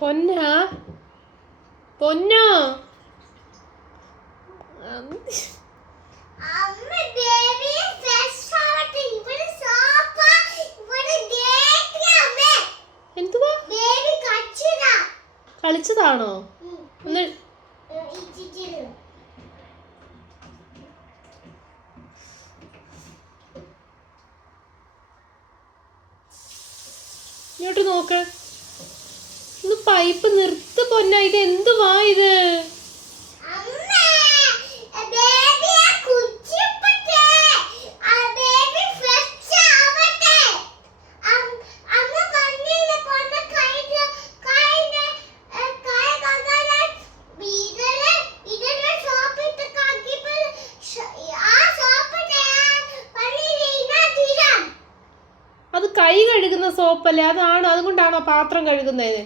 പൊന്നാ പൊന്നോ എന്തുവാ കളിച്ചതാണോ? ഒന്ന് ഇങ്ങോട്ട് നോക്ക്. ഒന്ന് പൈപ്പ് നിർത്ത് പൊന്ന. ഇത് എന്തുവാ ഇത്? അത് കൈ കഴുകുന്ന സോപ്പല്ലേ? അതാണോ? അതുകൊണ്ടാണോ പാത്രം കഴുകുന്നത്?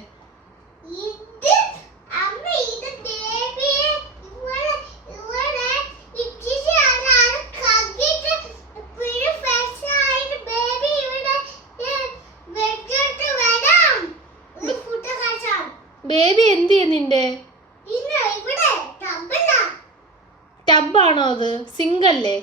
ബേബി എന്ത് ചെയ്യുന്നിന്റെ ടബാണോ അത്? സിങ്കല്ലേ?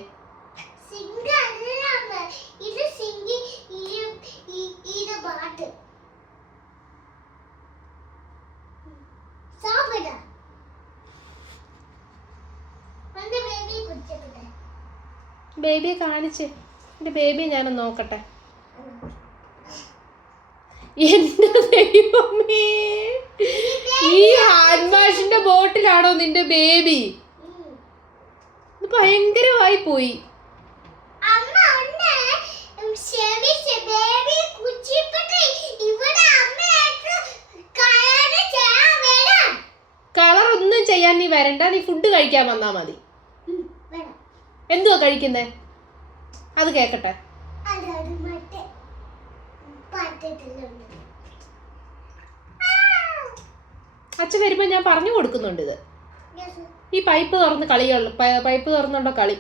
ബേബിയെ കാണിച്ച്. എന്റെ ബേബിയെ ഞാനൊന്ന് നോക്കട്ടെ. എന്റെ ദൈവമേ, ഈ ഹാൻഡ് വാഷിന്റെ ബോട്ടിലാണോ നിന്റെ ബേബി? ഇത് ഭയങ്കരമായി പോയി. കളർ ഒന്നും ചെയ്യാൻ നീ വരണ്ട. നീ ഫുഡ് കഴിക്കാൻ വന്നാ മതി. എന്തുവാ കഴിക്കുന്നേ? അത് കേക്കട്ടെ. അച്ഛൻ വരുമ്പോ ഞാൻ പറഞ്ഞു കൊടുക്കുന്നുണ്ട്. ഇത് ഈ പൈപ്പ് തുറന്ന് കളിയുള്ള പൈപ്പ് തുറന്നുണ്ടോ കളി?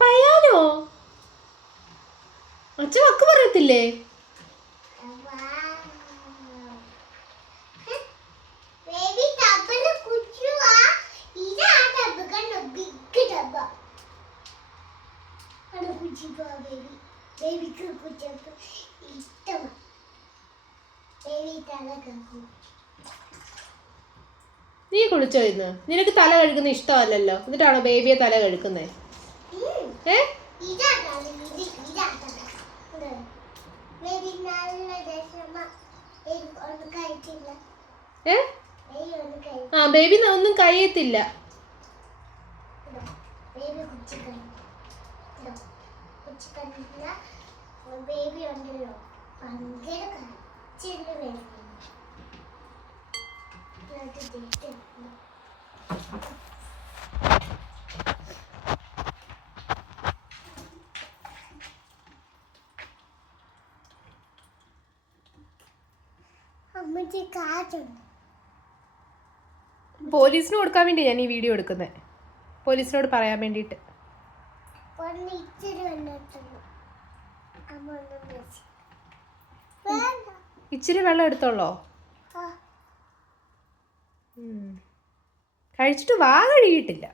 പയാനോ? അച്ഛൻ വക്ക് പറയത്തില്ലേ? നീ കുളിച്ചോ ഇന്ന്? നിനക്ക് തല കഴുകുന്ന ഇഷ്ടമല്ലല്ലോ, എന്നിട്ടാണോ ബേബിയെ തല കഴുകുന്നേ? ആ ബേബി ഒന്നും കഴിയത്തില്ല. ബേബി ഉണ്ടല്ലോ ഭയങ്കര പോലീസിന് കൊടുക്കാൻ വേണ്ടി ഞാൻ ഈ വീഡിയോ എടുക്കുന്നത്. പോലീസിനോട് പറയാൻ വേണ്ടിയിട്ട്. ഇച്ചിരി വെള്ളം എടുത്തോളോ. കഴിച്ചിട്ട് വാ കഴുകിയിട്ടില്ല.